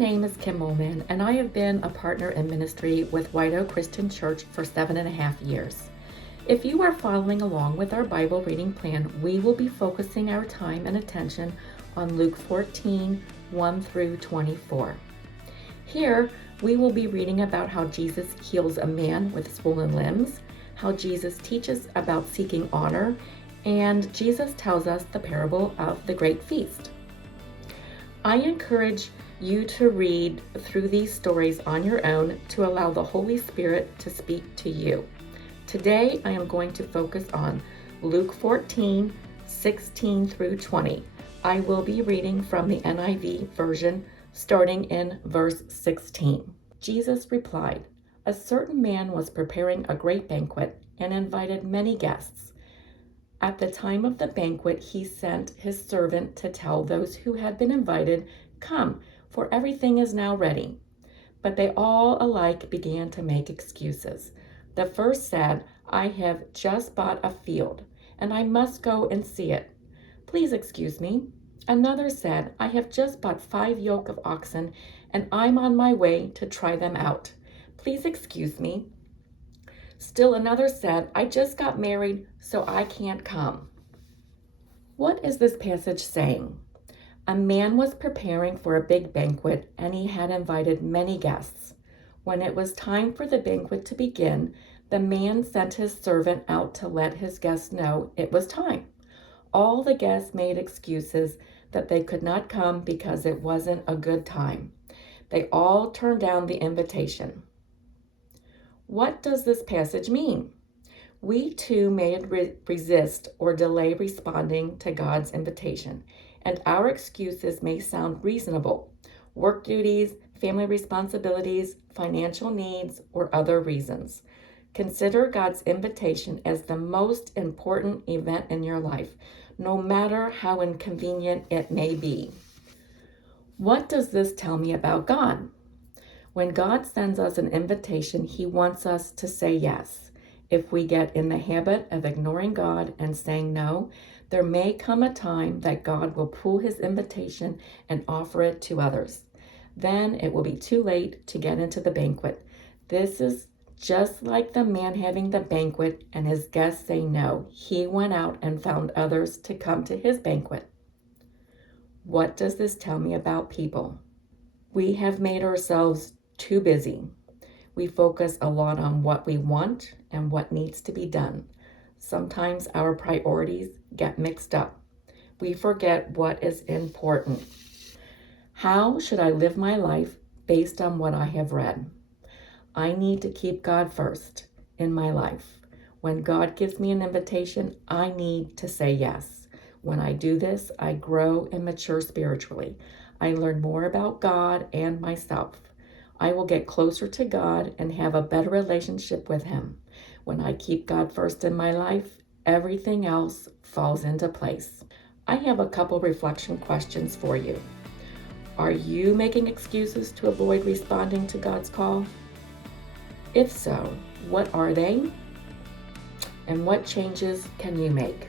name is Moellman, and I have been a partner in ministry with White Oak Christian Church for 7.5 years. If you are following along with our Bible reading plan, we will be focusing our time and attention on Luke 14, 1 through 24. Here, we will be reading about how Jesus heals a man with swollen limbs, how Jesus teaches about seeking honor, and Jesus tells us the parable of the great feast. I encourage you to read through these stories on your own to allow the Holy Spirit to speak to you. Today, I am going to focus on Luke 14, 16 through 20. I will be reading from the NIV version, starting in verse 16. Jesus replied, "A certain man was preparing a great banquet and invited many guests. At the time of the banquet, he sent his servant to tell those who had been invited, 'Come, for everything is now ready.' But they all alike began to make excuses. The first said, 'I have just bought a field, and I must go and see it. Please excuse me.' Another said, 'I have just bought 5 yoke of oxen, and I'm on my way to try them out. Please excuse me.' Still another said, 'I just got married, so I can't come.'" What is this passage saying? A man was preparing for a big banquet, and he had invited many guests. When it was time for the banquet to begin, the man sent his servant out to let his guests know it was time. All the guests made excuses that they could not come because it wasn't a good time. They all turned down the invitation. What does this passage mean? We too may resist or delay responding to God's invitation, and our excuses may sound reasonable: work duties, family responsibilities, financial needs, or other reasons. Consider God's invitation as the most important event in your life, no matter how inconvenient it may be. What does this tell me about God? When God sends us an invitation, He wants us to say yes. If we get in the habit of ignoring God and saying no, there may come a time that God will pull His invitation and offer it to others. Then it will be too late to get into the banquet. This is just like the man having the banquet and his guests say no. He went out and found others to come to his banquet. What does this tell me about people? We have made ourselves too busy. We focus a lot on what we want and what needs to be done. Sometimes our priorities get mixed up. We forget what is important. How should I live my life based on what I have read? I need to keep God first in my life. When God gives me an invitation, I need to say yes. When I do this, I grow and mature spiritually. I learn more about God and myself. I will get closer to God and have a better relationship with Him. When I keep God first in my life, everything else falls into place. I have a couple reflection questions for you. Are you making excuses to avoid responding to God's call? If so, what are they? And what changes can you make?